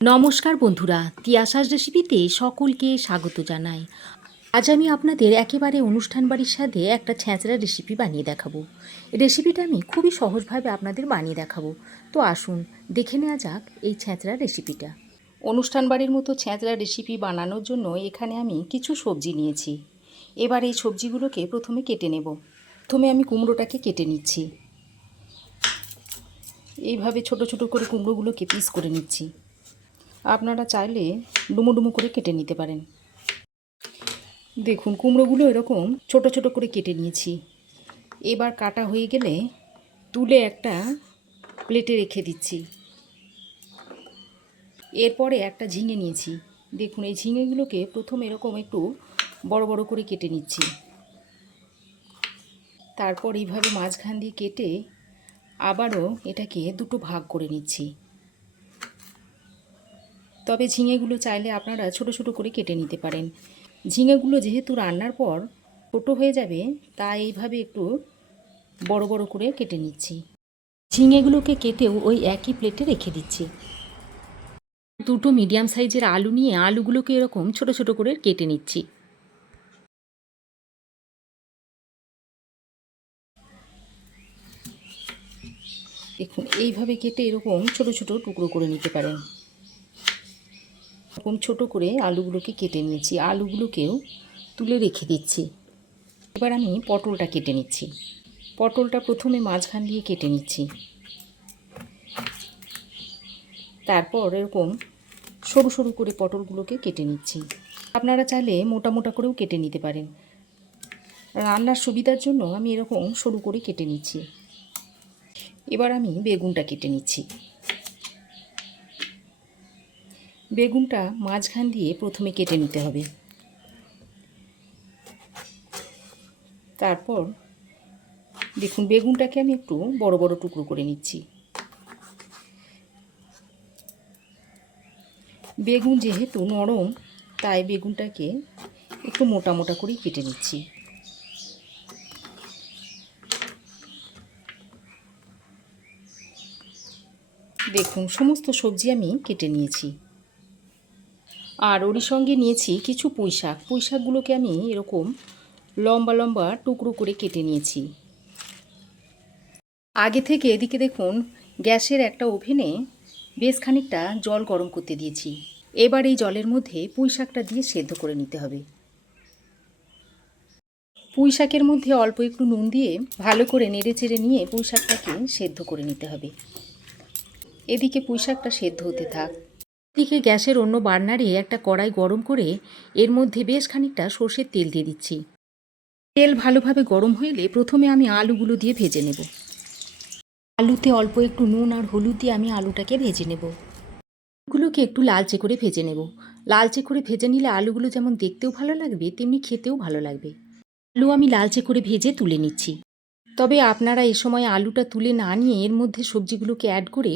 নমস্কার বন্ধুরা, তিয়াসার রেসিপিতে সকলকে স্বাগত জানাই। আজ আমি আপনাদের একেবারে অনুষ্ঠান বাড়ির সাথে একটা ছ্যাঁচড়া রেসিপি বানিয়ে দেখাবো। রেসিপিটা আমি খুবই সহজভাবে আপনাদের বানিয়ে দেখাবো। তো আসুন দেখে নেওয়া যাক এই ছ্যাঁচড়া রেসিপিটা। অনুষ্ঠান বাড়ির মতো ছ্যাঁচড়া রেসিপি বানানোর জন্য এখানে আমি কিছু সবজি নিয়েছি। এবার এই সবজিগুলোকে প্রথমে কেটে নেব। প্রথমে আমি কুমড়োটাকে কেটে নিচ্ছি। এইভাবে ছোট ছোট করে কুমড়োগুলোকে পিস করে নিচ্ছি। আপনারা চাইলে ডুমো ডুমো করে কেটে নিতে পারেন। দেখুন কুমড়োগুলো এরকম ছোট ছোট করে কেটে নিয়েছি। এবার কাটা হয়ে গেলে তুলে একটা প্লেটে রেখে দিচ্ছি। এরপরে একটা ঝিঙে নিয়েছি। দেখুন এই ঝিঙেগুলোকে প্রথম এরকম একটু বড় বড় করে কেটে নিচ্ছি। তারপর এইভাবে মাঝখান দিয়ে কেটে আবারও এটাকে দুটো ভাগ করে নিচ্ছি। তবে ঝিঙেগুলো চাইলে আপনারা ছোট ছোট করে কেটে নিতে পারেন। ঝিঙেগুলো যেহেতু রান্নার পর ছোটো হয়ে যাবে, তাই এইভাবে একটু বড় বড় করে কেটে নিচ্ছি। ঝিঙেগুলোকে কেটেও ওই একই প্লেটে রেখে দিচ্ছি। দুটো মিডিয়াম সাইজের আলু নিয়ে আলুগুলোকে এরকম ছোট ছোট করে কেটে নিচ্ছি। দেখুন এইভাবে কেটে এরকম ছোট ছোট টুকরো করে নিতে পারেন। এরকম ছোট করে আলুগুলোকে কেটে নিয়েছি। আলুগুলোকেও তুলে রেখে দিচ্ছি। এবার আমি পটলটা কেটে নিচ্ছি। পটলটা প্রথমে মাঝখান দিয়ে কেটে নিচ্ছি। তারপর এরকম সরু সরু করে পটলগুলোকে কেটে নিচ্ছি। আপনারা চাইলে মোটা মোটা করেও কেটে নিতে পারেন। রান্নার সুবিধার জন্য আমি এরকম সরু করে কেটে নিচ্ছি। এবার আমি বেগুনটা কেটে নিচ্ছি। বেগুনটা মাঝখান দিয়ে প্রথমে কেটে নিতে হবে। তারপর দেখুন বেগুনটাকে আমি একটু বড় বড় টুকরো করে নিচ্ছি। বেগুন যেহেতু নরম, তাই বেগুনটাকে একটু মোটা মোটা করেই কেটে নিচ্ছি। দেখুন সমস্ত সবজি আমি কেটে নিয়েছি। আর ওরই সঙ্গে নিয়েছি কিছু পুঁই শাক। পুঁই শাকগুলোকে আমি এরকম লম্বা লম্বা টুকরো করে কেটে নিয়েছি। আগে থেকে এদিকে দেখুন গ্যাসের একটা ওভেনে বেশ খানিকটা জল গরম করতে দিয়েছি। এবার এই জলের মধ্যে পুঁই শাকটা দিয়ে সেদ্ধ করে নিতে হবে। পুঁই শাকের মধ্যে অল্প একটু নুন দিয়ে ভালো করে নেড়ে চেড়ে নিয়ে পুঁই শাকটাকে সেদ্ধ করে নিতে হবে। এদিকে পুঁই শাকটা সেদ্ধ হতে থাক। এদিকে গ্যাসের অন্য বার্নারে একটা কড়াই গরম করে এর মধ্যে বেশ খানিকটা সর্ষের তেল দিয়ে দিচ্ছি। তেল ভালোভাবে গরম হলে প্রথমে আমি আলুগুলো দিয়ে ভেজে নেব। আলুতে অল্প একটু নুন আর হলুদ দিয়ে আমি আলুটাকে ভেজে নেব। আলুগুলোকে একটু লালচে করে ভেজে নেব। লালচে করে ভেজে নিলে আলুগুলো যেমন দেখতেও ভালো লাগবে, তেমনি খেতেও ভালো লাগবে। আলু আমি লালচে করে ভেজে তুলে নিচ্ছি। তবে আপনারা এ সময় আলুটা তুলে না নিয়ে এর মধ্যে সবজিগুলোকে অ্যাড করে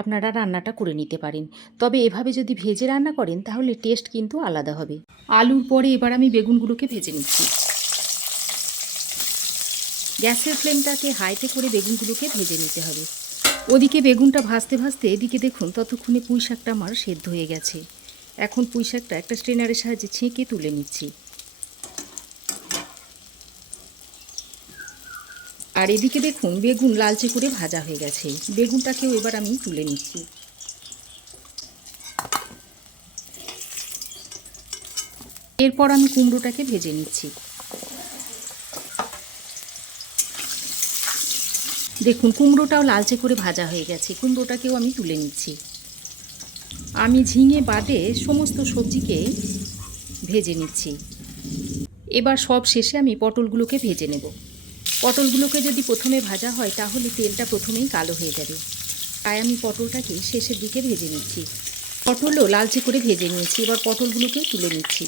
আপনারা রান্নাটা করে নিতে পারেন। তবে এভাবে যদি ভেজে রান্না করেন তাহলে টেস্ট কিন্তু আলাদা হবে। আলুর পরে এবার আমি বেগুনগুলোকে ভেজে নিচ্ছি। গ্যাসের ফ্লেমটাকে হাইতে করে বেগুনগুলোকে ভেজে নিতে হবে। ওদিকে বেগুনটা ভাজতে ভাজতে এদিকে দেখুন ততক্ষণে পুঁই শাকটা আমার সেদ্ধ হয়ে গেছে। এখন পুঁই শাকটা একটা স্ট্রেনারের সাহায্যে ছেঁকে তুলে নিচ্ছি। আর এদিকে দেখুন বেগুন লালচে করে ভাজা হয়ে গেছে। বেগুনটাকেও এবার আমি তুলে নিচ্ছি। এরপর আমি কুমড়োটাকে ভেজে নিচ্ছি। দেখুন কুমড়োটাও লালচে করে ভাজা হয়ে গেছে। কুমড়োটাকেও আমি তুলে নিচ্ছি। আমি ঝিঙে বাদে সমস্ত সবজিকে ভেজে নিচ্ছি। এবার সব শেষে আমি পটলগুলোকে ভেজে নেব। পটলগুলোকে যদি প্রথমে ভাজা হয় তাহলে তেলটা প্রথমেই কালো হয়ে যাবে, তাই আমি পটলটাকে শেষের দিকে ভেজে নিচ্ছি। পটলও লালচে করে ভেজে নিয়েছি। এবার পটলগুলোকে তুলে নিচ্ছি।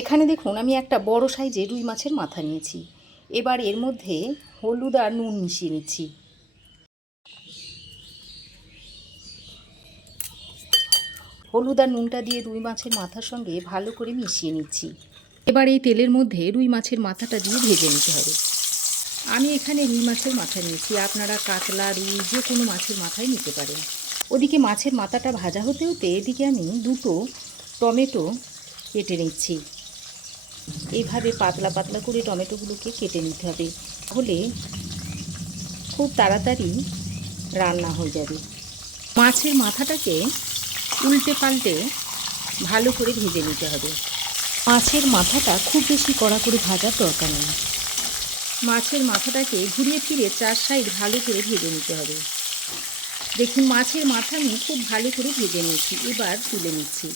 এখানে দেখুন আমি একটা বড় সাইজে রুই মাছের মাথা নিয়েছি। এবার এর মধ্যে হলুদ আর নুন মিশিয়ে নিচ্ছি। হলুদ আর নুনটা দিয়ে রুই মাছের মাথার সঙ্গে ভালো করে মিশিয়ে নিচ্ছি। এবার এই তেলের মধ্যে রুই মাছের মাথাটা দিয়ে ভেজে নিতে হবে। আমি এখানে রুই মাছের মাথা নিয়েছি। আপনারা কাতলা, রুই যে কোনো মাছের মাথাই নিতে পারেন। ওদিকে মাছের মাথাটা ভাজা হতে হতে এদিকে আমি দুটো টমেটো কেটে নিচ্ছি। এইভাবে পাতলা পাতলা করে টমেটোগুলোকে কেটে নিতে হবে, তাহলে খুব তাড়াতাড়ি রান্না হয়ে যাবে। মাছের মাথাটাকে উল্টে পাল্টে ভালো করে ভেজে নিতে হবে। মাছের মাথাটা খুব বেশি কড়া করে ভাজার দরকার নেই। মাছের মাথাটাকে ঘুরিয়ে ফিরে চার সাইড ভালো করে ভেজে নিতে হবে। দেখুন মাছের মাথা আমি খুব ভালো করে ভেজে নিয়েছি, এবার তুলে নিচ্ছি।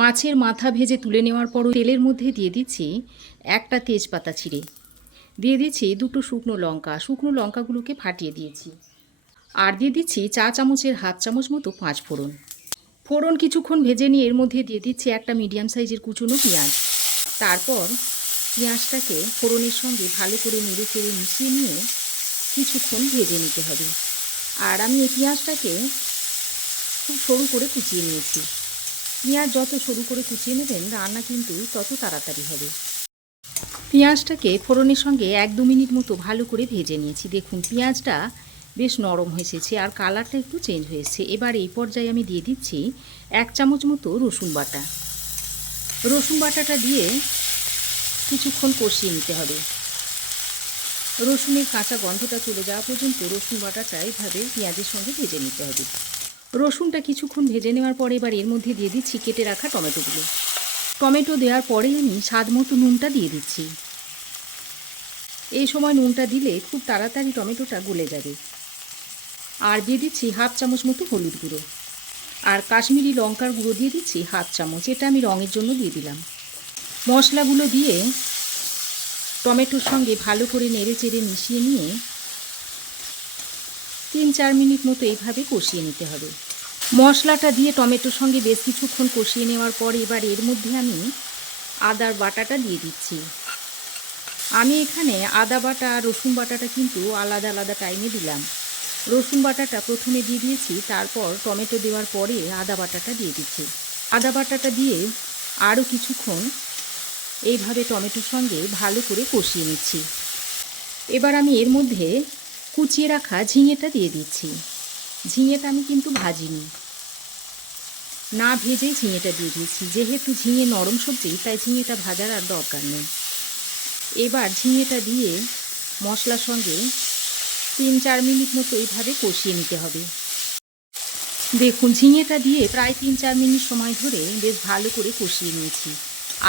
মাছের মাথা ভেজে তুলে নেওয়ার পর তেলের মধ্যে দিয়ে দিচ্ছি একটা তেজপাতা ছিঁড়ে, দিয়ে দিচ্ছি দুটো শুকনো লঙ্কা, শুকনো লঙ্কাগুলোকে ফাটিয়ে দিয়েছি, আর দিয়ে দিচ্ছি চা চামচের হাফ চামচ মতো পাঁচ ফোড়ন। ফোড়ন কিছুক্ষণ ভেজে নিয়ে এর মধ্যে দিয়ে দিচ্ছি একটা মিডিয়াম সাইজের কুচনো পেঁয়াজ। তারপর পেঁয়াজটাকে ফোড়নের সঙ্গে ভালো করে নেড়ে চেড়ে মিশিয়ে নিয়ে কিছুক্ষণ ভেজে নিতে হবে। আর আমি এই পেঁয়াজটাকে খুব সরু করে কুচিয়ে নিয়েছি। পেঁয়াজ যত সরু করে কুচিয়ে নেবেন রান্না কিন্তু তত তাড়াতাড়ি হবে। পেঁয়াজটাকে ফোড়নের সঙ্গে 1-2 মিনিট মতো ভালো করে ভেজে নিয়েছি। দেখুন পেঁয়াজটা বেশ নরম হয়ে এসেছে আর কালারটা একটু চেঞ্জ হয়েছে। এবার এই পর্যায়ে আমি দিয়ে দিচ্ছি 1 চামচ মতো রসুন বাটা। রসুন বাটাটা দিয়ে কিছুক্ষণ কষিয়ে নিতে হবে। রসুনের কাঁচা গন্ধটা চলে যাওয়া পর্যন্ত রসুন বাটাটা এইভাবে পেঁয়াজের সঙ্গে ভেজে নিতে হবে। রসুনটা কিছুক্ষণ ভেজে নেওয়ার পরে এবার এর মধ্যে দিয়ে দিচ্ছি কেটে রাখা টমেটোগুলো। টমেটো দেওয়ার পরেই আমি স্বাদ মতো নুনটা দিয়ে দিচ্ছি। এই সময় নুনটা দিলে খুব তাড়াতাড়ি টমেটোটা গলে যাবে। আর দিয়ে দিচ্ছি হাফ চামচ মতো হলুদ গুঁড়ো, আর কাশ্মীরি লঙ্কার গুঁড়ো দিয়ে দিচ্ছি হাফ চামচ, এটা আমি রঙের জন্য দিয়ে দিলাম। মশলাগুলো দিয়ে টমেটোর সঙ্গে ভালো করে নেড়ে চেড়ে মিশিয়ে নিয়ে 3-4 মিনিট মতো এইভাবে কষিয়ে নিতে হবে। মশলাটা দিয়ে টমেটোর সঙ্গে বেশ কিছুক্ষণ কষিয়ে নেওয়ার পর এবার এর মধ্যে আমি আদার বাটাটা দিয়ে দিচ্ছি। আমি এখানে আদা বাটা আর রসুন বাটাটা কিন্তু আলাদা আলাদা টাইমে দিলাম। রসুন বাটাটা প্রথমে দিয়ে দিয়েছি, তারপর টমেটো দেওয়ার পরে আদা বাটাটা দিয়ে দিচ্ছি। আদা বাটাটা দিয়ে আরও কিছুক্ষণ এইভাবে টমেটোর সঙ্গে ভালো করে কষিয়ে নিচ্ছি। এবার আমি এর মধ্যে কুচিয়ে রাখা ঝিঙেটা দিয়ে দিচ্ছি। ঝিঙেটা আমি কিন্তু ভাজিনি, না ভেজেই ঝিঙেটা দিয়ে দিয়েছি। যেহেতু ঝিঙে নরম সবজি তাই ঝিঙেটা ভাজার আর দরকার নেই। এবার ঝিঙেটা দিয়ে মশলার সঙ্গে 3-4 মিনিট মতো এইভাবে কষিয়ে নিতে হবে। দেখুন ঝিঙেটা দিয়ে প্রায় 3-4 মিনিট সময় ধরে বেশ ভালো করে কষিয়ে নিয়েছি,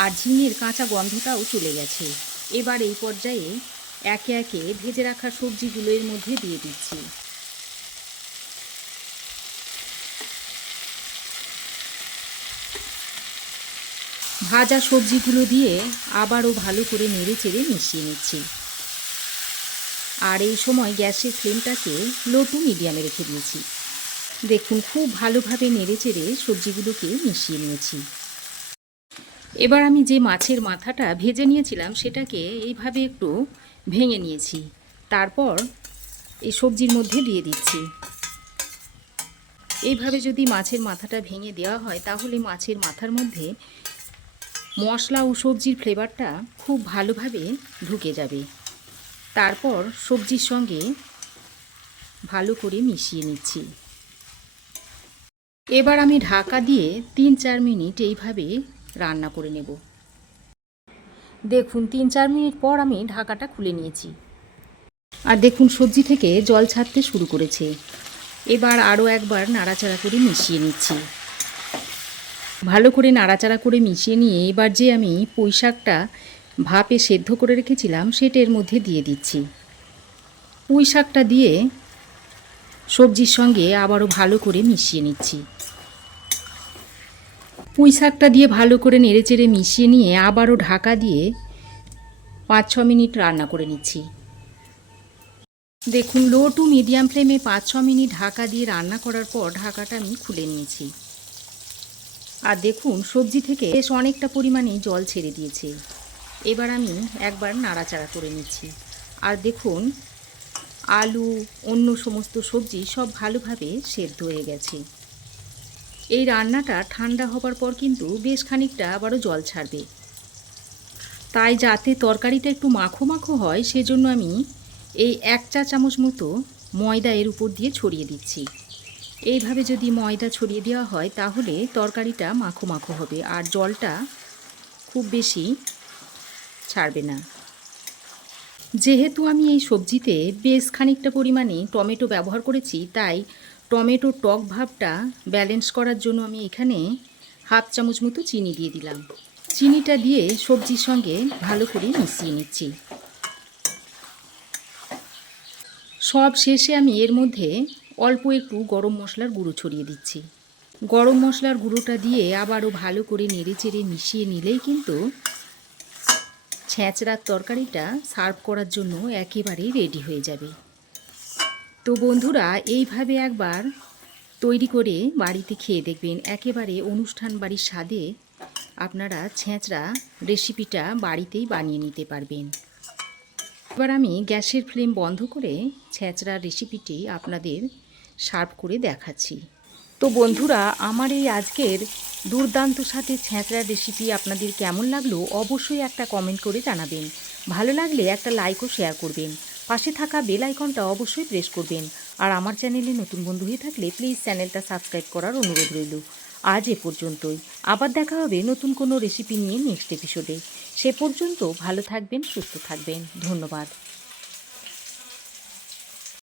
আর ঝিঙের কাঁচা গন্ধটাও চলে গেছে। এবার এই পর্যায়ে একে একে ভেজে রাখা সবজিগুলো এর মধ্যে দিয়ে দিচ্ছি। ভাজা সবজিগুলো দিয়ে আবারও ভালো করে নেড়ে চেড়ে মিশিয়ে নিচ্ছি। আর এই সময় গ্যাসের ফ্লেমটাকে লো টু মিডিয়ামে রেখে দিয়েছি। দেখুন খুব ভালোভাবে নেড়ে চেড়ে সবজিগুলোকে মিশিয়ে নিয়েছি। এবার আমি যে মাছের মাথাটা ভেজে নিয়েছিলাম সেটাকে এইভাবে একটু ভেঙে নিয়েছি, তারপর এই সবজির মধ্যে দিয়ে দিচ্ছি। এইভাবে যদি মাছের মাথাটা ভেঙে দেওয়া হয় তাহলে মাছের মাথার মধ্যে মশলা ও সবজির ফ্লেভারটা খুব ভালোভাবে ঢুকে যাবে। তারপর সবজির সঙ্গে ভালো করে মিশিয়ে নিচ্ছি। এবার আমি ঢাকা দিয়ে 3-4 মিনিট এইভাবে রান্না করে নেব। দেখুন 3-4 মিনিট পর আমি ঢাকাটা খুলে নিয়েছি, আর দেখুন সবজি থেকে জল ছাড়তে শুরু করেছে। এবার আরও একবার নাড়াচাড়া করে মিশিয়ে নিচ্ছি। ভালো করে নাড়াচাড়া করে মিশিয়ে নিয়ে এবার যে আমি পুঁই শাকটা ভাপে সেদ্ধ করে রেখেছিলাম সেটা এর মধ্যে দিয়ে দিচ্ছি। পুঁই শাকটা দিয়ে সবজির সঙ্গে আবারও ভালো করে মিশিয়ে নিচ্ছি। পুঁই শাকটা দিয়ে ভালো করে নেড়েচেড়ে মিশিয়ে নিয়ে আবারও ঢাকা দিয়ে 5-6 মিনিট রান্না করে নিচ্ছি। দেখুন লো টু মিডিয়াম ফ্লেমে 5-6 মিনিট ঢাকা দিয়ে রান্না করার পর ঢাকাটা আমি খুলে নিয়েছি। আর দেখুন সবজি থেকে বেশ অনেকটা পরিমাণে জল ছেড়ে দিয়েছে। এবার আমি একবার নাড়াচাড়া করে নিচ্ছি। আর দেখুন আলু অন্য সমস্ত সবজি সব ভালোভাবে সেদ্ধ হয়ে গেছে। এই রান্নাটা ঠান্ডা হবার পর কিন্তু বেশ খানিকটা আবারও জল ছাড়বে, তাই যাতে তরকারিটা একটু মাখো মাখো হয় সেজন্য আমি এই 1 চা চামচ মতো ময়দা এর উপর দিয়ে ছড়িয়ে দিচ্ছি। এইভাবে যদি ময়দা ছড়িয়ে দেওয়া হয় তাহলে তরকারিটা মাখো মাখো হবে আর জলটা খুব বেশি ছাড়বে না। যেহেতু আমি এই সবজিতে বেশ খানিকটা পরিমাণে টমেটো ব্যবহার করেছি, তাই টমেটোর টক ভাবটা ব্যালেন্স করার জন্য আমি এখানে হাফ চামচ মতো চিনি দিয়ে দিলাম। চিনিটা দিয়ে সবজির সঙ্গে ভালো করে মিশিয়ে নিচ্ছি। সব শেষে আমি এর মধ্যে অল্প একটু গরম মশলার গুঁড়ো ছড়িয়ে দিচ্ছি। গরম মশলার গুঁড়োটা দিয়ে আবারও ভালো করে নেড়েচেড়ে মিশিয়ে নিলেই কিন্তু ছেঁচড়ার তরকারিটা সার্ভ করার জন্য একেবারেই রেডি হয়ে যাবে। তো বন্ধুরা, এইভাবে একবার তৈরি করে বাড়িতে খেয়ে দেখবেন, একেবারে অনুষ্ঠান বাড়ির স্বাদে আপনারা ছেঁচড়া রেসিপিটা বাড়িতেই বানিয়ে নিতে পারবেন। এবার আমি গ্যাসের ফ্লেম বন্ধ করে ছেঁচড়া রেসিপিটি আপনাদের সার্ভ করে দেখাচ্ছি। তো বন্ধুরা, আমার এই আজকের দুর্দান্ত স্বাদের ছেঁচড়া রেসিপি আপনাদের কেমন লাগলো অবশ্যই একটা কমেন্ট করে জানাবেন। ভালো লাগলে একটা লাইক ও শেয়ার করবেন। পাশে থাকা বেল আইকনটা অবশ্যই প্রেস করবেন। আর আমার চ্যানেলে নতুন বন্ধু হয়ে থাকলে প্লিজ চ্যানেলটা সাবস্ক্রাইব করার অনুরোধ রইল। আজ এ পর্যন্তই। আবার দেখা হবে নতুন কোনো রেসিপি নিয়ে নেক্সট এপিসোডে। সে পর্যন্ত ভালো থাকবেন, সুস্থ থাকবেন। ধন্যবাদ।